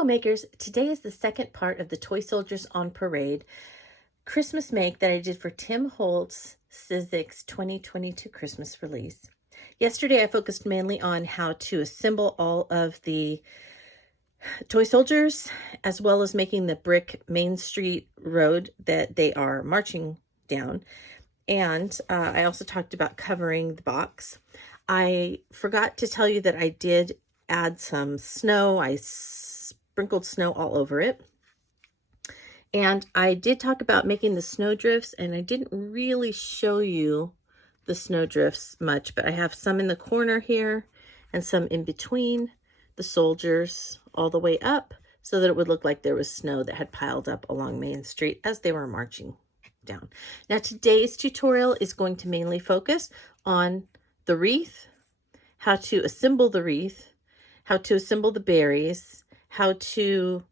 Hello makers, today is the second part of the Toy Soldiers on Parade Christmas make that I did for Tim Holtz Sizzix 2022 Christmas release. Yesterday I focused mainly on how to assemble all of the toy soldiers as well as making the brick Main Street road that they are marching down. And I also talked about covering the box. I forgot to tell you that I did add some snow. I sprinkled snow all over it. And I did talk about making the snow drifts, and I didn't really show you the snow drifts much, but I have some in the corner here and some in between the soldiers all the way up so that it would look like there was snow that had piled up along Main Street as they were marching down. Now today's tutorial is going to mainly focus on the wreath, how to assemble the wreath, how to assemble the berries, how to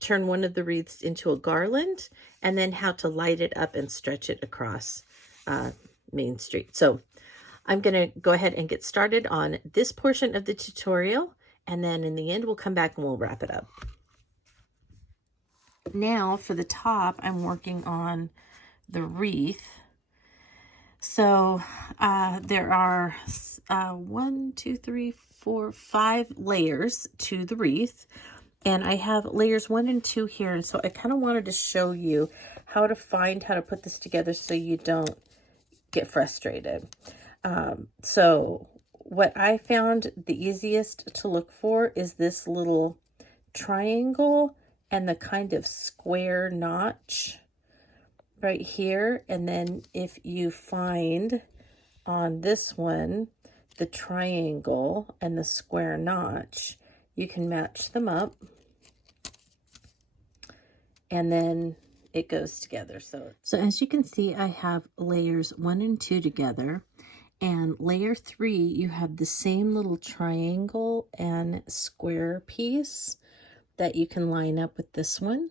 turn one of the wreaths into a garland, and then how to light it up and stretch it across Main Street. So I'm going to go ahead and get started on this portion of the tutorial, and then in the end we'll come back and we'll wrap it up. Now for the top, I'm working on the wreath. So there are 5 layers to the wreath, and I have layers 1 and 2 here. And so I kind of wanted to show you how to put this together so you don't get frustrated. So what I found the easiest to look for is this little triangle and the kind of square notch right here. And then if you find on this one the triangle and the square notch, you can match them up and then it goes together. So as you can see, I have layers 1 and 2 together, and layer 3 you have the same little triangle and square piece that you can line up with this one.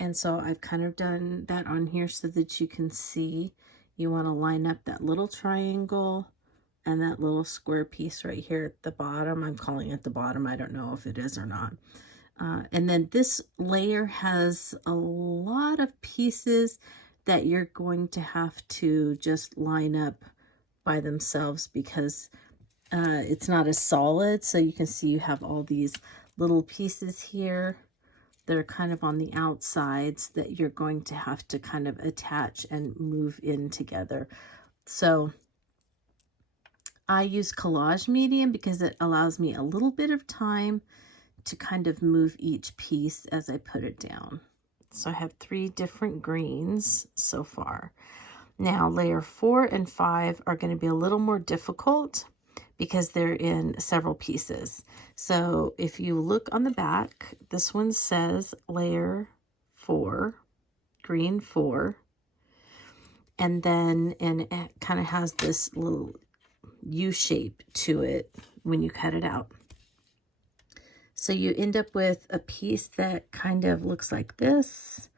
And so I've kind of done that on here so that you can see you want to line up that little triangle and that little square piece right here at the bottom. I'm calling it the bottom. I don't know if it is or not. And then this layer has a lot of pieces that you're going to have to just line up by themselves because it's not as solid. So you can see you have all these little pieces here that are kind of on the outsides that you're going to have to kind of attach and move in together. So I use collage medium because it allows me a little bit of time to kind of move each piece as I put it down. So I have 3 different greens so far. Now layer 4 and 5 are going to be a little more difficult because they're in several pieces. So if you look on the back, this one says layer 4, green 4, and it kind of has this little U shape to it when you cut it out. So you end up with a piece that kind of looks like this.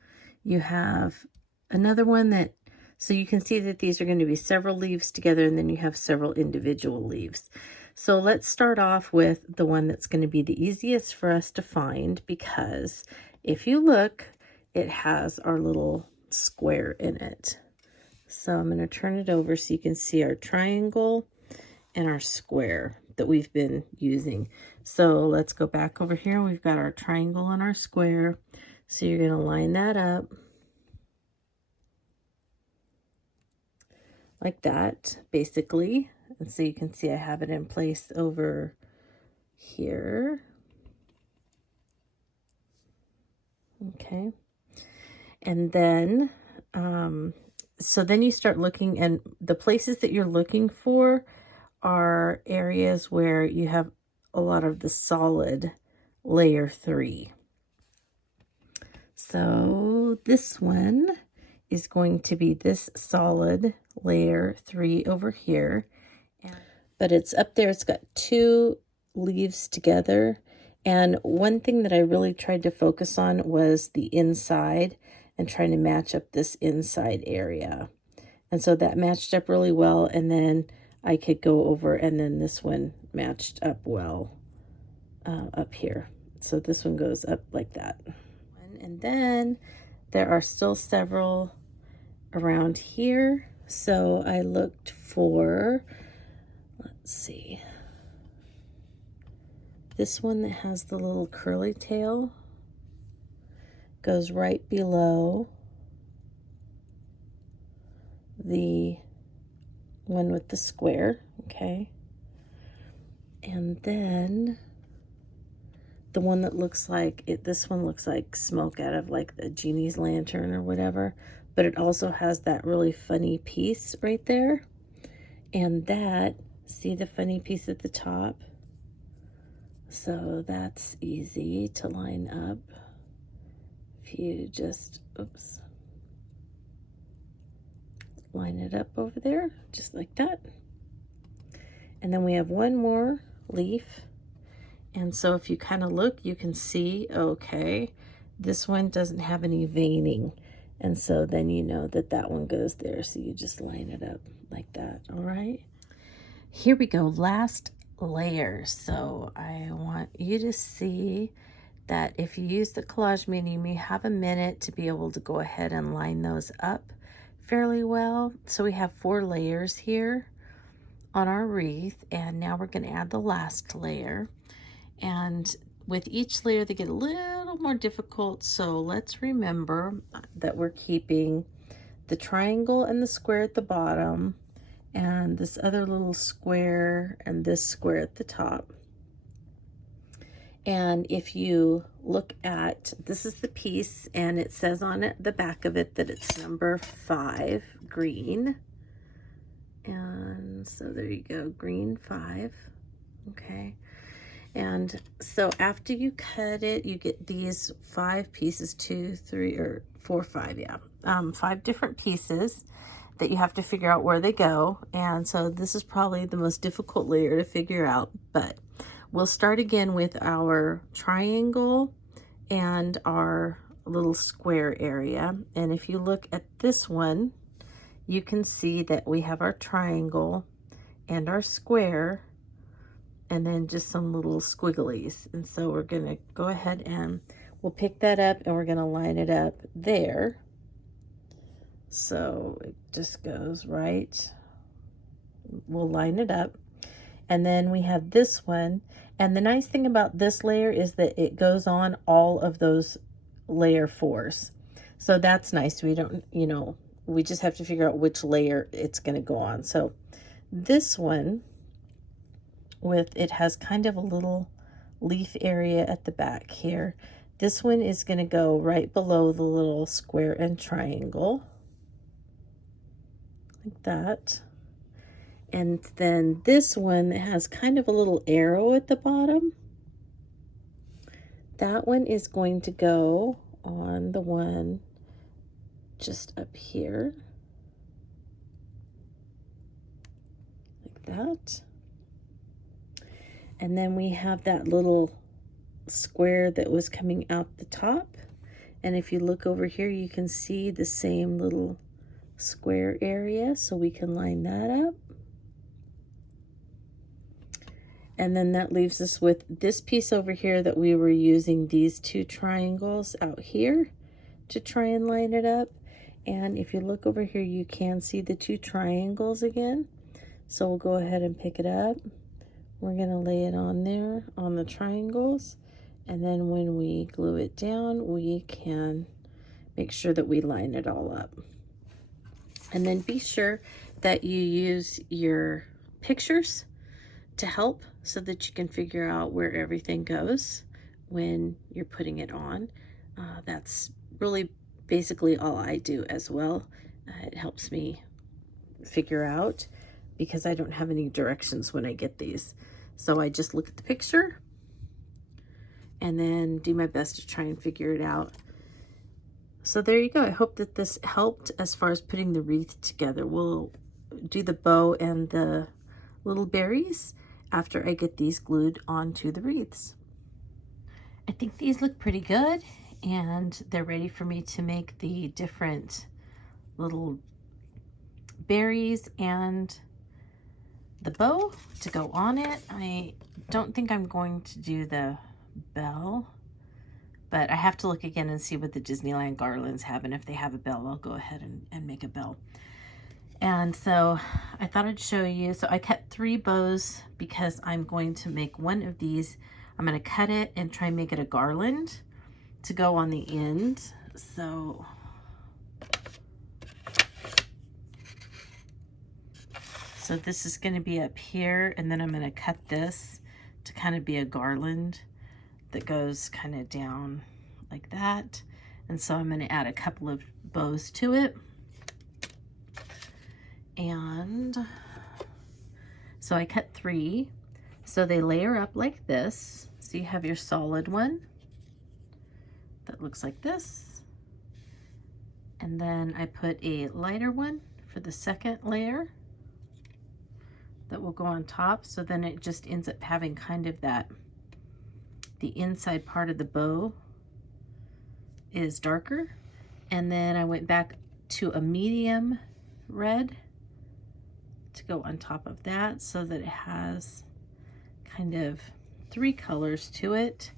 You have another one that, so you can see that these are going to be several leaves together, and then you have several individual leaves. So let's start off with the one that's going to be the easiest for us to find, because if you look, it has our little square in it. So I'm going to turn it over so you can see our triangle and our square that we've been using. So let's go back over here. We've got our triangle and our square. So you're going to line that up like that, basically. And so you can see I have it in place over here. Okay. And then, so then you start looking, and the places that you're looking for are areas where you have a lot of the solid layer 3. So this one is going to be this solid layer 3 over here, but it's up there. It's got 2 leaves together, and one thing that I really tried to focus on was the inside and trying to match up this inside area. And so that matched up really well, and then I could go over, and then this one matched up well up here. So this one goes up like that. And then there are still several around here. So I looked for, let's see, this one that has the little curly tail goes right below the one with the square, okay? And then the one that looks like it, this one looks like smoke out of like the genie's lantern or whatever, but it also has that really funny piece right there. And that, see the funny piece at the top? So that's easy to line up. If you just, oops, line it up over there, just like that. And then we have one more leaf. And so if you kind of look, you can see, okay, this one doesn't have any veining. And so then you know that that one goes there. So you just line it up like that, all right? Here we go, last layer. So I want you to see that if you use the collage medium, you have a minute to be able to go ahead and line those up fairly well. So we have 4 layers here on our wreath, and now we're going to add the last layer. And with each layer they get a little more difficult, so let's remember that we're keeping the triangle and the square at the bottom, and this other little square and this square at the top. And if you look at, this is the piece, and it says on it, the back of it, that it's number 5 green. And so there you go, green 5, okay. And so after you cut it, you get these 5 pieces, 2, 3, or 4, 5, yeah. 5 different pieces that you have to figure out where they go. And so this is probably the most difficult layer to figure out, but we'll start again with our triangle and our little square area. And if you look at this one, you can see that we have our triangle and our square, and then just some little squigglies. And so we're gonna go ahead and we'll pick that up and we're gonna line it up there. So it just goes right. We'll line it up. And then we have this one. And the nice thing about this layer is that it goes on all of those layer 4s. So that's nice. We don't, you know, we just have to figure out which layer it's gonna go on. So this one, it has kind of a little leaf area at the back here. This one is going to go right below the little square and triangle, like that. And then this one has kind of a little arrow at the bottom. That one is going to go on the one just up here, like that. And then we have that little square that was coming out the top. And if you look over here, you can see the same little square area. So we can line that up. And then that leaves us with this piece over here that we were using these 2 triangles out here to try and line it up. And if you look over here, you can see the 2 triangles again. So we'll go ahead and pick it up. We're going to lay it on there on the triangles, and then when we glue it down, we can make sure that we line it all up. And then be sure that you use your pictures to help so that you can figure out where everything goes when you're putting it on. That's really basically all I do as well. It helps me figure out, because I don't have any directions when I get these. So I just look at the picture and then do my best to try and figure it out. So there you go. I hope that this helped as far as putting the wreath together. We'll do the bow and the little berries after I get these glued onto the wreaths. I think these look pretty good, and they're ready for me to make the different little berries and the bow to go on it. I don't think I'm going to do the bell But I have to look again and see what the Disneyland garlands have, and if they have a bell, I'll go ahead and make a bell. And so I thought I'd show you. So I cut 3 bows because I'm going to make one of these. I'm going to cut it and try and make it a garland to go on the end. So this is going to be up here, and then I'm going to cut this to kind of be a garland that goes kind of down like that. And so I'm going to add a couple of bows to it. And so I cut 3, so they layer up like this. So you have your solid one that looks like this, and then I put a lighter one for the second layer that will go on top. So then it just ends up having kind of that, the inside part of the bow is darker. And then I went back to a medium red to go on top of that, so that it has kind of 3 colors to it,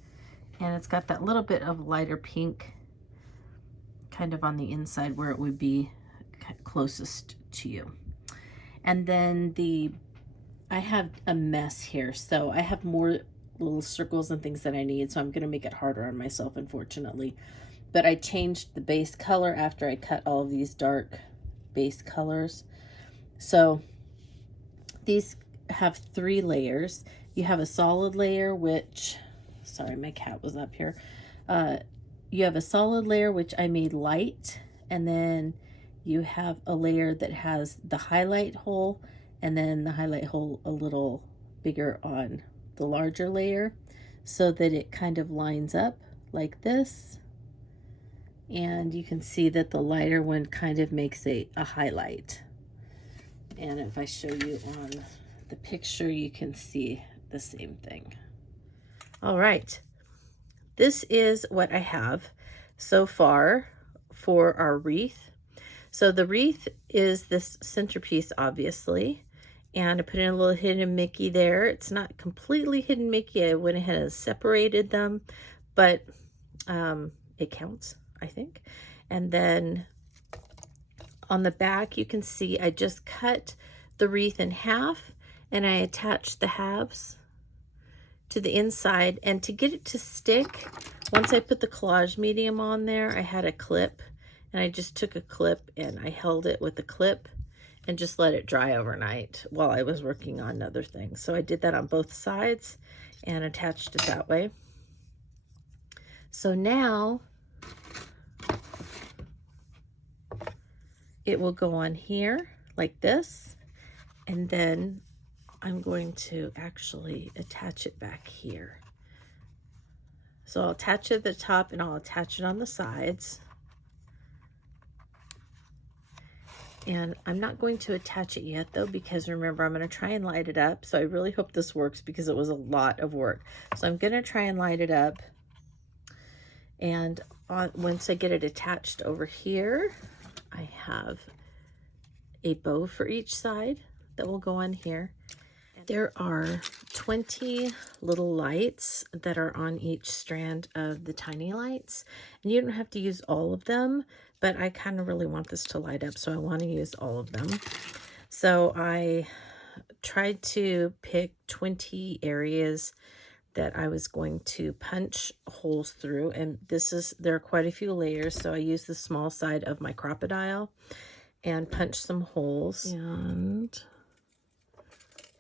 and it's got that little bit of lighter pink kind of on the inside where it would be closest to you. And then I have a mess here, so I have more little circles and things that I need, so I'm going to make it harder on myself, unfortunately. But I changed the base color after I cut all of these dark base colors. So these have 3 layers. You have a solid layer, which, sorry, my cat was up here. You have a solid layer, which I made light, and then you have a layer that has the highlight hole, and then the highlight hole a little bigger on the larger layer, so that it kind of lines up like this. And you can see that the lighter one kind of makes a highlight. And if I show you on the picture, you can see the same thing. All right, this is what I have so far for our wreath. So the wreath is this centerpiece, obviously, and I put in a little hidden Mickey there. It's not completely hidden Mickey. I went ahead and separated them, but it counts, I think. And then on the back, you can see I just cut the wreath in half, and I attached the halves to the inside. And to get it to stick, once I put the collage medium on there, I had a clip, and I just took a clip and I held it with the clip and just let it dry overnight while I was working on other things. So I did that on both sides and attached it that way. So now it will go on here like this, and then I'm going to actually attach it back here. So I'll attach it at the top and I'll attach it on the sides. And I'm not going to attach it yet though, because remember, I'm going to try and light it up. So I really hope this works because it was a lot of work. So I'm going to try and light it up. And once I get it attached over here, I have a bow for each side that will go on here. There are 20 little lights that are on each strand of the tiny lights, and you don't have to use all of them, but I kind of really want this to light up, so I want to use all of them. So I tried to pick 20 areas that I was going to punch holes through, and there are quite a few layers, so I used the small side of my Crop-A-Dile and punched some holes. And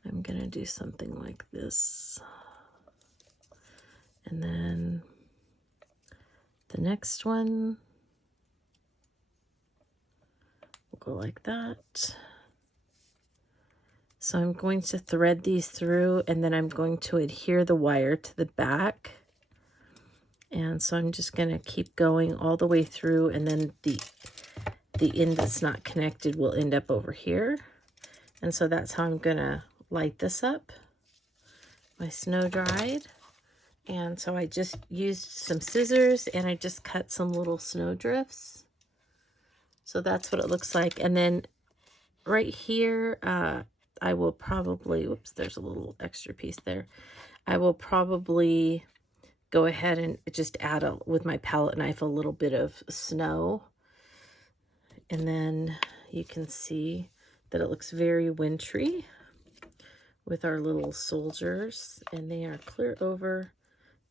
I'm gonna do something like this, and then the next one will go like that. So I'm going to thread these through, and then I'm going to adhere the wire to the back. And so I'm just going to keep going all the way through, and then the end that's not connected will end up over here. And so that's how I'm going to light this up. My snow dried. And so I just used some scissors and I just cut some little snow drifts. So that's what it looks like. And then right here, I will probably, whoops, there's a little extra piece there. I will probably go ahead and just add with my palette knife a little bit of snow. And then you can see that it looks very wintry with our little soldiers, and they are clear over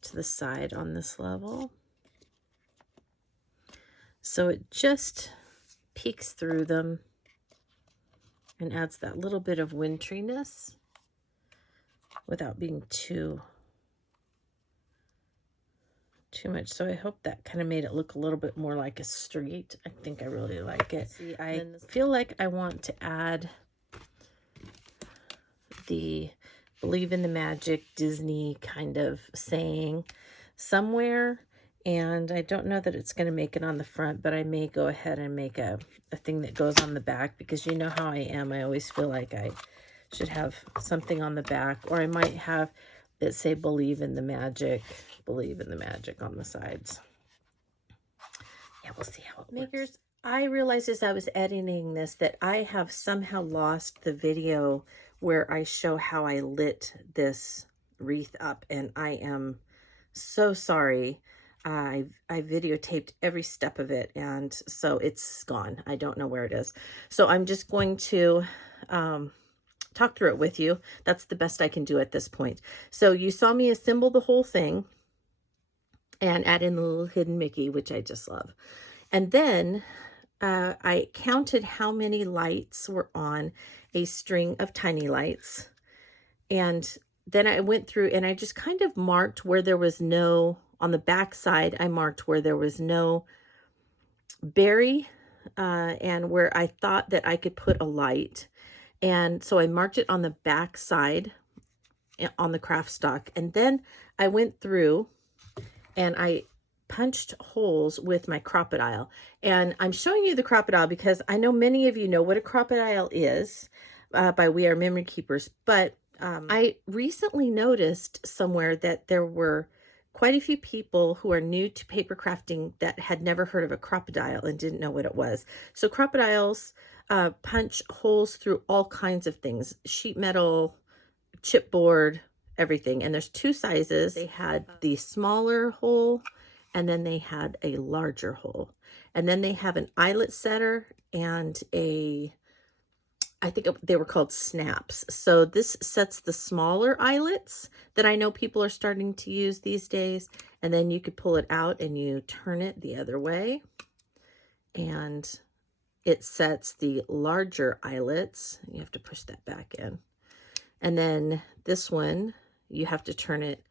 to the side on this level. So it just peeks through them and adds that little bit of wintriness without being too much. So I hope that kind of made it look a little bit more like a street. I think I really like it. See, I feel like I want to add the believe in the magic Disney kind of saying somewhere, and I don't know that it's going to make it on the front, but I may go ahead and make a thing that goes on the back, because you know how I am. I always feel like I should have something on the back, or I might have it say believe in the magic on the sides. Yeah, we'll see how it works. I realized as I was editing this that I have somehow lost the video where I show how I lit this wreath up, and I am so sorry. I videotaped every step of it, and so it's gone. I don't know where it is. So I'm just going to talk through it with you. That's the best I can do at this point. So you saw me assemble the whole thing and add in the little hidden Mickey, which I just love. And then I counted how many lights were on a string of tiny lights. And then I went through and I just kind of marked where there was no, on the back side, I marked where there was no berry and where I thought that I could put a light. And so I marked it on the back side on the craft stock. And then I went through and I punched holes with my Crop-A-Dile. And I'm showing you the Crop-A-Dile because I know many of you know what a Crop-A-Dile is by We Are Memory Keepers. But I recently noticed somewhere that there were quite a few people who are new to paper crafting that had never heard of a Crop-A-Dile and didn't know what it was. So Crop-A-Diles punch holes through all kinds of things: sheet metal, chipboard, everything. And there's two sizes. They had the smaller hole, and then they had a larger hole. And then they have an eyelet setter and I think they were called snaps. So this sets the smaller eyelets that I know people are starting to use these days. And then you could pull it out and you turn it the other way, and it sets the larger eyelets. You have to push that back in. And then this one, you have to turn it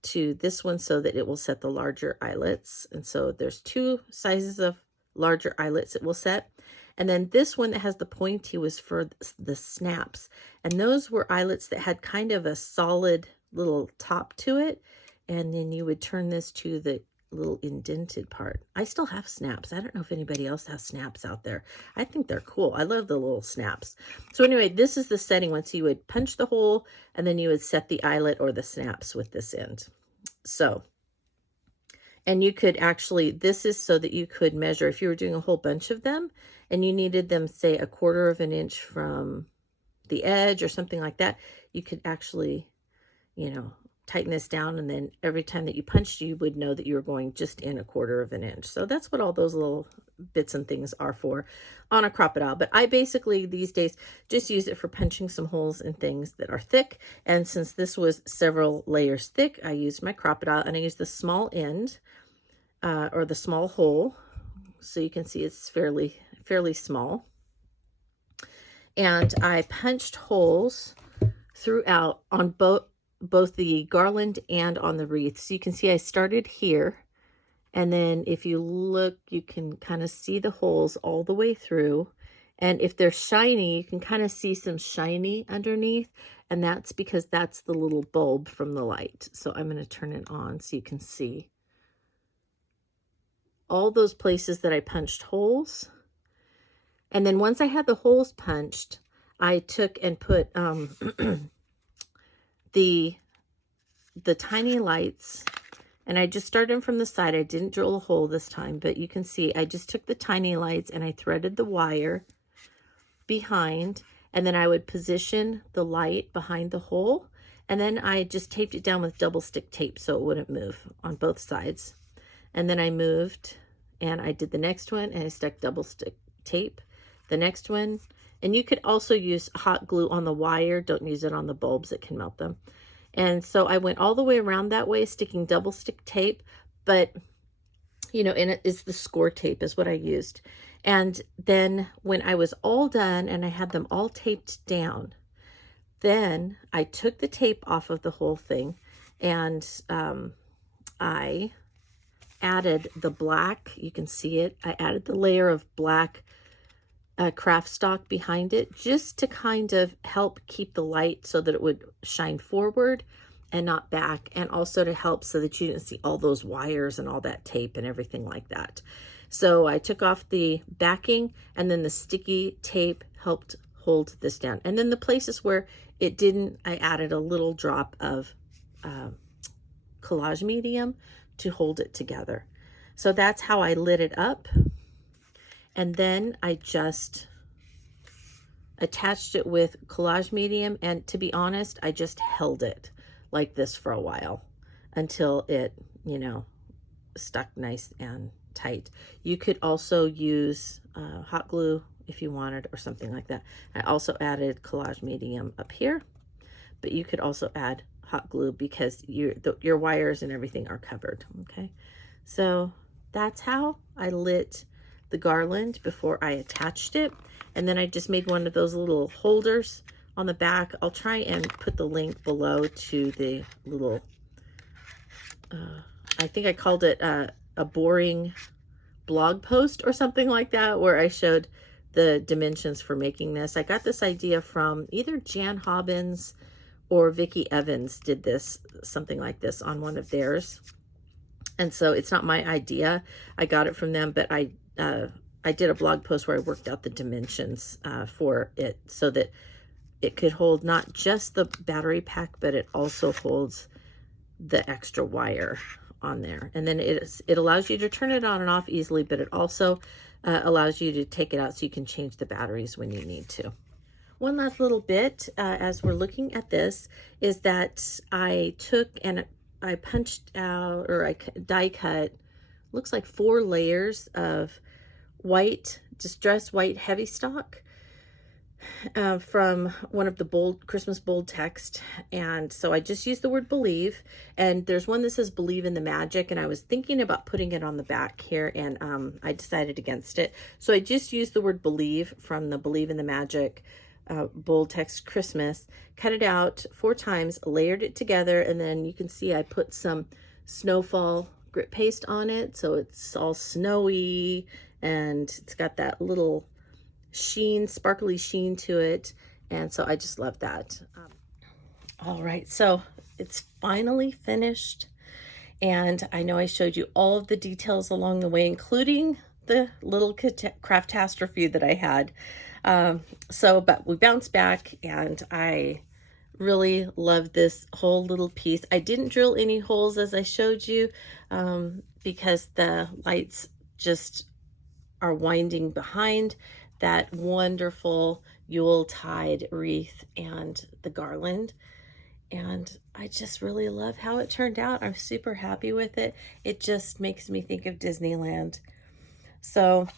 to this one so that it will set the larger eyelets. And so there's two sizes of larger eyelets it will set. And then this one that has the pointy was for the snaps. And those were eyelets that had kind of a solid little top to it. And then you would turn this to the little indented part. I still have snaps. I don't know if anybody else has snaps out there. I think they're cool. I love the little snaps. So anyway, this is the setting one. So you would punch the hole and then you would set the eyelet or the snaps with this end. So, and you could actually, this is so that you could measure if you were doing a whole bunch of them and you needed them, say, 1/4 of an inch from the edge or something like that, you could actually, you know, tighten this down, and then every time that you punched, you would know that you were going just in 1/4 of an inch. So that's what all those little bits and things are for on a Crop-A-Dile. But I basically these days just use it for punching some holes in things that are thick. And since this was several layers thick, I used my Crop-A-Dile, and I used the small end or the small hole. So you can see it's fairly small. And I punched holes throughout on both the garland and on the wreath. So you can see I started here, and then if you look, you can kind of see the holes all the way through. And if they're shiny, you can kind of see some shiny underneath, and that's because that's the little bulb from the light. So I'm going to turn it on so you can see all those places that I punched holes. And then once I had the holes punched, I took and put the tiny lights, and I just started from the side. I didn't drill a hole this time, but you can see I just took the tiny lights and I threaded the wire behind, and then I would position the light behind the hole, And then I just taped it down with double stick tape so it wouldn't move on both sides. And then I moved and I did the next one and I stuck double stick tape, the next one. And you could also use hot glue on the wire. Don't use it on the bulbs, it can melt them. And so I went all the way around that way, sticking double stick tape, but you know, and it's the score tape is what I used. And then when I was all done and I had them all taped down, then I took the tape off of the whole thing and I added the black, you can see it, I added the layer of black Kraft stock behind it just to kind of help keep the light so that it would shine forward and not back, and also to help so that you didn't see all those wires and all that tape and everything like that. So I took off the backing and then the sticky tape helped hold this down. And then the places where it didn't, I added a little drop of collage medium to hold it together. So that's how I lit it up. And then I just attached it with collage medium. And to be honest, I just held it like this for a while until it, you know, stuck nice and tight. You could also use hot glue if you wanted or something like that. I also added collage medium up here, but you could also add hot glue because your wires and everything are covered. Okay, so that's how I lit the garland before I attached it. And then I just made one of those little holders on the back. I'll try and put the link below to the little, I think I called it a boring blog post or something like that, where I showed the dimensions for making this. I got this idea from either Jan Hobbins or Vicki Evans did this, something like this on one of theirs. And so it's not my idea. I got it from them, but I did a blog post where I worked out the dimensions for it so that it could hold not just the battery pack, but it also holds the extra wire on there. And then it allows you to turn it on and off easily, but it also allows you to take it out so you can change the batteries when you need to. One last little bit as we're looking at this is that I took and I punched out, or I die cut, looks like 4 layers of white, distressed white heavy stock from one of the bold Christmas bold text. And so I just used the word believe, and there's one that says believe in the magic, and I was thinking about putting it on the back here, and I decided against it. So I just used the word believe from the believe in the magic bold text Christmas, cut it out 4 times, layered it together, and then you can see I put some snowfall grit paste on it, so it's all snowy and it's got that little sheen, sparkly sheen to it, and so I just love that. All right, so it's finally finished, and I know I showed you all of the details along the way, including the little craftastrophe that I had. But we bounced back, and I really love this whole little piece. I didn't drill any holes as I showed you because the lights just are winding behind that wonderful Yuletide wreath and the garland. And I just really love how it turned out. I'm super happy with it. It just makes me think of Disneyland. So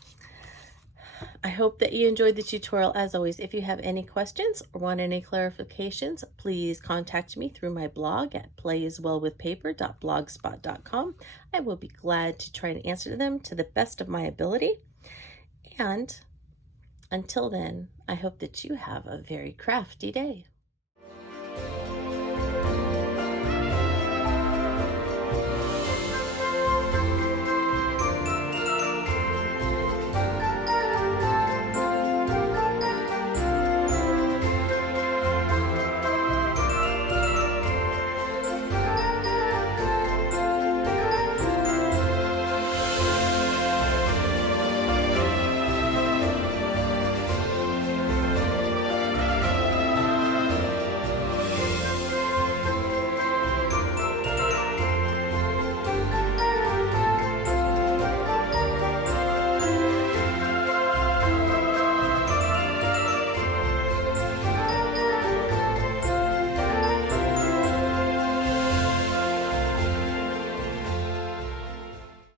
I hope that you enjoyed the tutorial. As always, if you have any questions or want any clarifications, please contact me through my blog at playaswellwithpaper.blogspot.com. I will be glad to try and answer them to the best of my ability. And until then, I hope that you have a very crafty day.